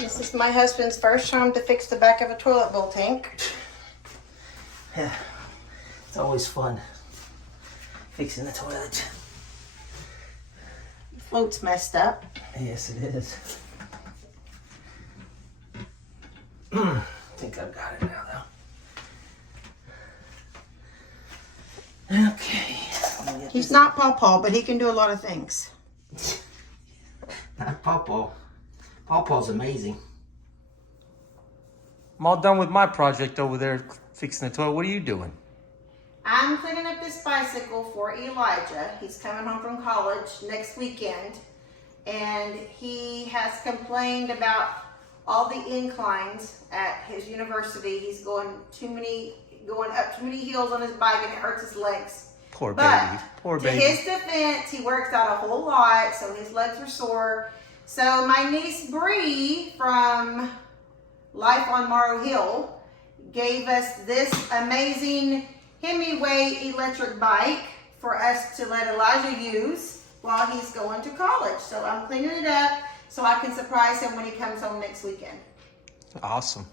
This is my husband's first time to fix the back of a toilet bowl tank. Yeah, it's always fun fixing the toilet. The float's messed up. Yes, it is. I think I've got it now, though. Okay. He's not Paw, but he can do a lot of things. Not Pawpaw. Pawpaw's amazing. I'm all done with my project over there fixing the toilet. What are you doing? I'm cleaning up this bicycle for Elijah. He's coming home from college next weekend, and he has complained about all the inclines at his university. He's going up too many hills on his bike, and it hurts his legs. Poor But baby. Poor to baby. his defense, he works out a whole lot, so his legs are sore. So my niece Bree from Life on Morrow Hill gave us this amazing Hemiway electric bike for us to let Elijah use while he's going to college. So I'm cleaning it up so I can surprise him when he comes home next weekend. Awesome.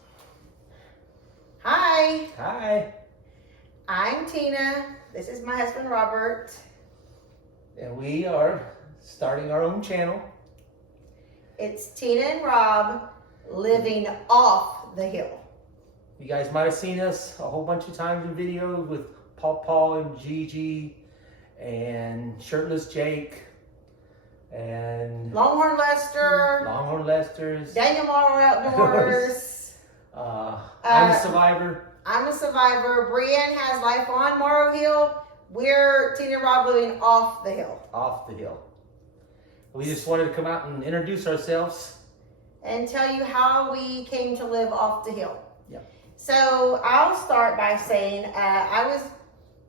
Hi, Hi. I'm Tina. This is my husband Robert. And we are starting our own channel. It's Tina and Rob living off the hill. You guys might have seen us a whole bunch of times in videos with Paw and Gigi and Shirtless Jake and Longhorn Lester, Longhorn Lester's. Daniel Model Outdoors. I'm a survivor. I'm a survivor. Brienne has Life on Morrow Hill. We're Tina and Rob living off the hill. Off the hill. We just wanted to come out and introduce ourselves. And tell you how we came to live off the hill. Yeah. So I'll start by saying I was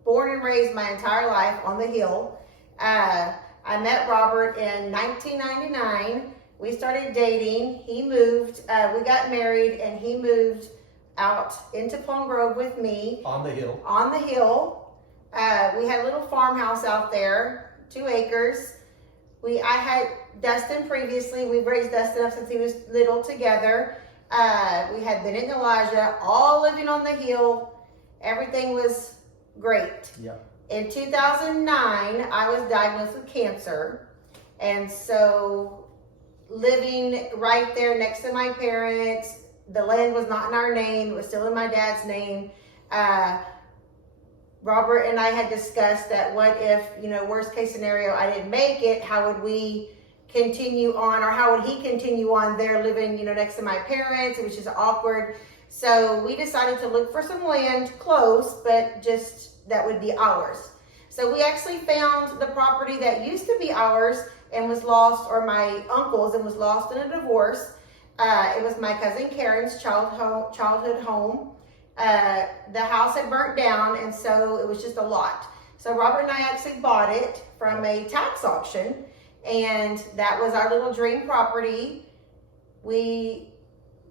born and raised my entire life on the hill. I met Robert in 1999. We started dating. He moved. We got married, and he moved out into Plum Grove with me. On the hill. On the hill. We had a little farmhouse out there, 2 acres. I had Dustin previously. We've raised Dustin up since he was little together. We had Bennett and Elijah, all living on the hill. Everything was great. Yeah. In 2009, I was diagnosed with cancer. And so living right there next to my parents, the land was not in our name. It was still in my dad's name. Robert and I had discussed that what if, worst case scenario, I didn't make it, how would we continue on, or how would he continue on there living, next to my parents? It was just awkward. So we decided to look for some land close, but just that would be ours. So we actually found the property that used to be ours and was lost, or my uncle's, and was lost in a divorce. It was my cousin Karen's childhood home. The house had burnt down, and so it was just a lot. So Robert and I actually bought it from a tax auction, and that was our little dream property. We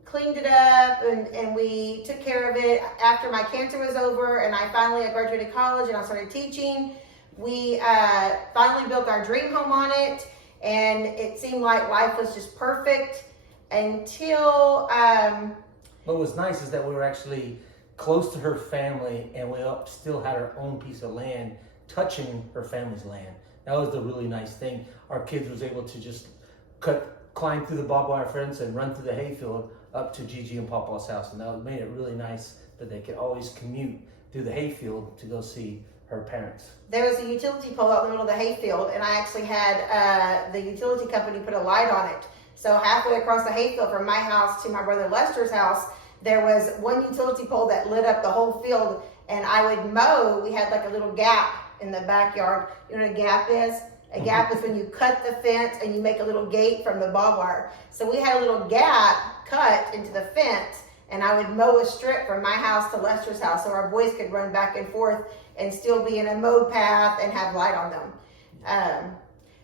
cleaned it up and we took care of it. After my cancer was over and I graduated college and I started teaching, we finally built our dream home on it, and it seemed like life was just perfect until... What was nice is that we were actually close to her family, and we still had our own piece of land touching her family's land. That was the really nice thing. Our kids was able to just climb through the barbed wire fence and run through the hayfield up to Gigi and Papa's house, and that made it really nice that they could always commute through the hayfield to go see her parents. There was a utility pole out in the middle of the hayfield, and I actually had the utility company put a light on it. So halfway across the hayfield from my house to my brother Lester's house, there was one utility pole that lit up the whole field, and I would mow. We had like a little gap in the backyard. You know what a gap is? A gap is when you cut the fence and you make a little gate from the barbed wire. So we had a little gap cut into the fence, and I would mow a strip from my house to Lester's house so our boys could run back and forth and still be in a mowed path and have light on them.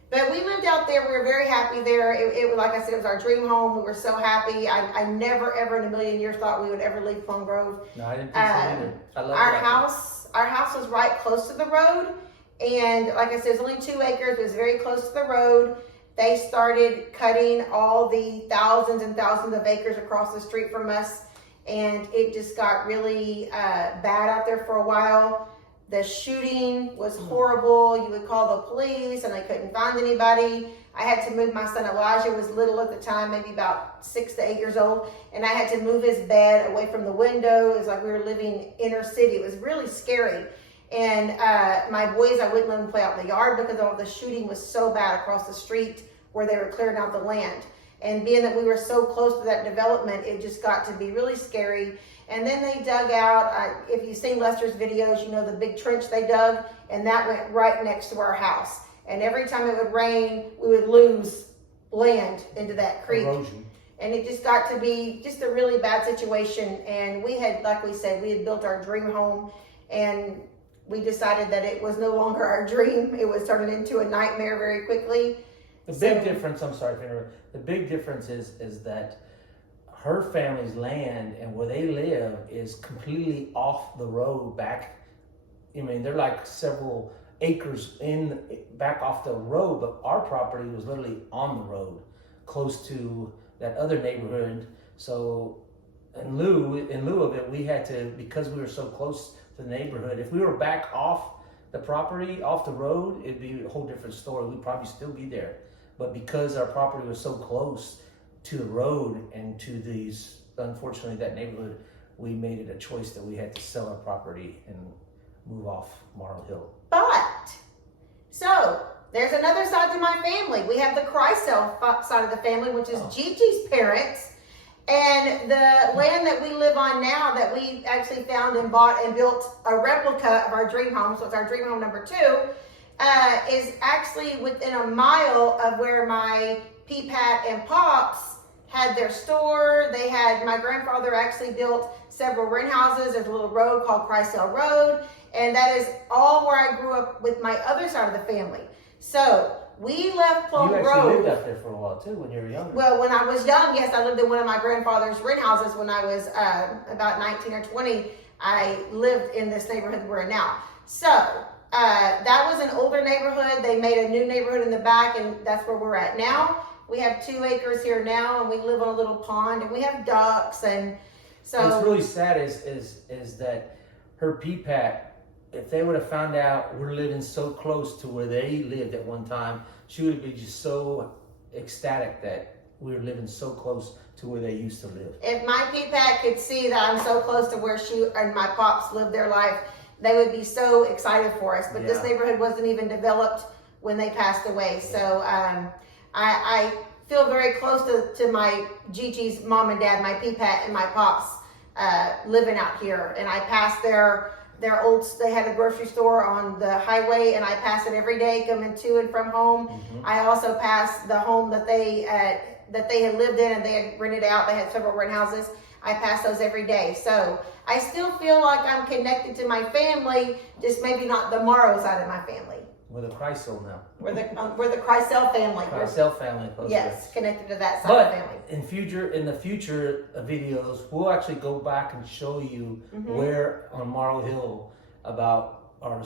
But we lived out there. We were very happy there. It was, like I said, it was our dream home. We were so happy. I never, ever in a million years thought we would ever leave Plum Grove. No, I didn't think so either. I love Our house was right close to the road. And like I said, it was only 2 acres. It was very close to the road. they started cutting all the thousands and thousands of acres across the street from us, and it just got really bad out there for a while. The shooting was horrible. You would call the police and they couldn't find anybody. I had to move, my son Elijah was little at the time, maybe about 6 to 8 years old, and I had to move his bed away from the window. It was like we were living inner city. It was really scary. And my boys, I wouldn't let them play out in the yard because all the shooting was so bad across the street where they were clearing out the land. And being that we were so close to that development, it just got to be really scary. And then they dug out, if you've seen Lester's videos, you know the big trench they dug, and that went right next to our house. And every time it would rain, we would lose land into that creek. Erosion. And it just got to be just a really bad situation. And we had, like we said, we had built our dream home, and we decided that it was no longer our dream. It was turning into a nightmare very quickly. The big difference, I'm sorry for interrupting, the big difference is that her family's land and where they live is completely off the road back. I mean, they're like several acres back off the road, but our property was literally on the road, close to that other neighborhood. So in lieu of it, we had to, because we were so close to the neighborhood, if we were back off the property, off the road, it'd be a whole different story. We'd probably still be there. But because our property was so close to the road and to these, unfortunately, that neighborhood, we made it a choice that we had to sell our property and move off Marl Hill. But, so, there's another side to my family. We have the Kreisel side of the family, which is Gigi's parents. And the land that we live on now that we actually found and bought and built a replica of our dream home, so it's our dream home number 2, is actually within a mile of where my P-Pat and Pops had their store. They had, my grandfather actually built several rent houses. There's a little road called Kreisel Road, and that is all where I grew up with my other side of the family. So we left Plum Road. You actually lived out there for a while too when you were younger. Well, when I was young, yes, I lived in one of my grandfather's rent houses. When I was about 19 or 20, I lived in this neighborhood we're in now. So that was an older neighborhood. They made a new neighborhood in the back, and that's where we're at now. We have 2 acres here now, and we live on a little pond, and we have ducks, and so. What's really sad is that her P-Pat, if they would have found out we're living so close to where they lived at one time, she would be just so ecstatic that we were living so close to where they used to live. If my P-Pat could see that I'm so close to where she and my pops lived their life, they would be so excited for us. But this neighborhood wasn't even developed when they passed away. So I feel very close to my Gigi's mom and dad, my P-Pat and my pops living out here. And I pass their old, they had a grocery store on the highway, and I pass it every day coming to and from home. Mm-hmm. I also pass the home that they had lived in and they had rented out. They had several rent houses. I pass those every day. So I still feel like I'm connected to my family, just maybe not the Morrow side of my family. We're the Kreisel now. We're the Kreisel family. Kreisel family. Yes, connected to that side of the family. In the future videos, we'll actually go back and show you where on Marl Hill about our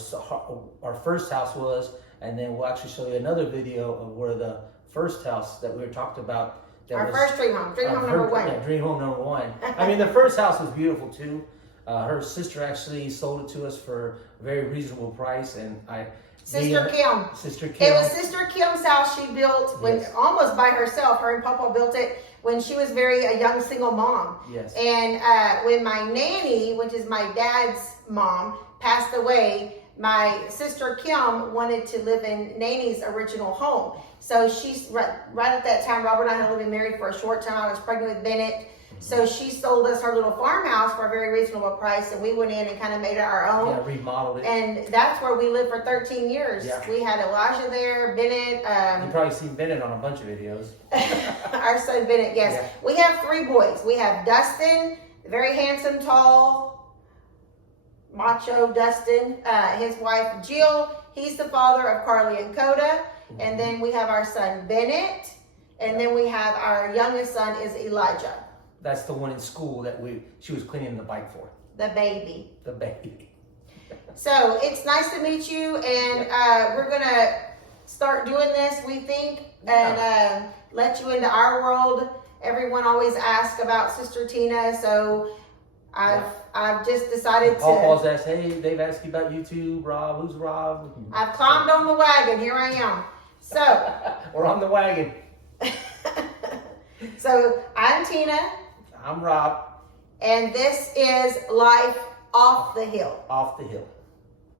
first house was, and then we'll actually show you another video of where the first house that we were talking about. Our first dream home number 1. Yeah, dream home number 1. I mean, the first house was beautiful too. Her sister actually sold it to us for a very reasonable price, and Sister Kim. It was Sister Kim's house she built when almost by herself. Her and Papa built it when she was a young single mom. Yes. And when my nanny, which is my dad's mom, passed away, my sister Kim wanted to live in Nanny's original home. So she's right at that time, Robert and I had only been married for a short time. I was pregnant with Bennett. So she sold us her little farmhouse for a very reasonable price, and we went in and kind of made it our own. Yeah, remodeled it. And that's where we lived for 13 years. Yeah. We had Elijah there, Bennett. You've probably seen Bennett on a bunch of videos. Our son Bennett, yes. Yeah. We have 3 boys. We have Dustin, very handsome, tall, macho Dustin. His wife Jill, he's the father of Carly and Coda. Mm-hmm. And then we have our son Bennett. And then we have our youngest son is Elijah. That's the one in school that she was cleaning the bike for. The baby. The baby. So it's nice to meet you, and we're gonna start doing this, we think, and let you into our world. Everyone always asks about Sister Tina, so I've just decided to. Paul's asked, hey, they've asked you about YouTube, Rob. Who's Rob? I've climbed on the wagon. Here I am. So we're on the wagon. So I'm Tina. I'm Rob. And this is Life Off the Hill. Off the Hill.